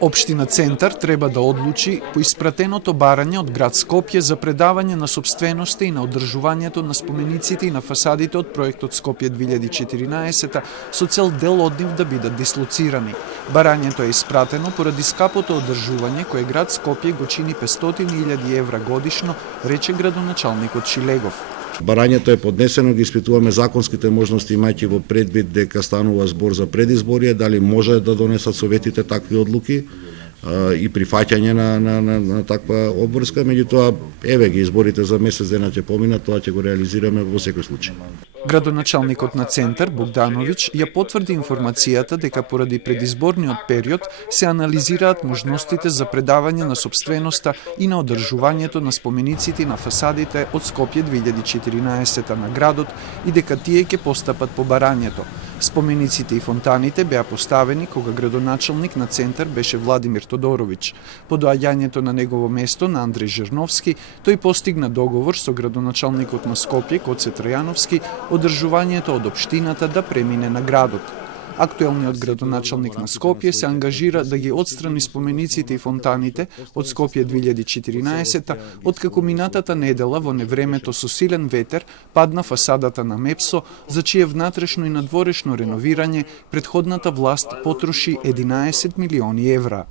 Општина Центар треба да одлучи по испратеното барање од град Скопје за предавање на сопственоста и на одржувањето на спомениците и на фасадите од проектот Скопје 2014 со цел дел од нив да бидат дислоцирани. Барањето е испратено поради скапото одржување кое град Скопје го чини 500.000 евра годишно, рече градоначалникот Шилегов. Барањето е поднесено, ги испитуваме законските можности, имајќи во предвид дека станува збор за предизборие, дали може да донесат советите такви одлуки и прифаќање на таква обврска, меѓутоа еве ги изборите за месец дена ќе поминат, тоа ќе го реализираме во секој случај. Градоначалникот на Центар Богдановиќ ја потврди информацијата дека поради предизборниот период се анализираат можностите за предавање на сопственоста и на одржувањето на спомениците и на фасадите од Скопје 2014 на градот и дека тие ќе постапат по барањето. Спомениците и фонтаните беа поставени кога градоначалник на Центар беше Владимир Тодоровиќ. По доаѓањето на негово место на Андреј Жирновски, тој постигна договор со градоначалникот на Скопје Коце Тројановски одржувањето од општината да премине на градот. Актуелниот градоначалник на Скопје се ангажира да ги отстрани спомениците и фонтаните од Скопје 2014 откако минатата недела во невремето со силен ветер падна фасадата на Мепсо, за чие внатрешно и надворешно реновирање претходната власт потроши 11 милиони евра.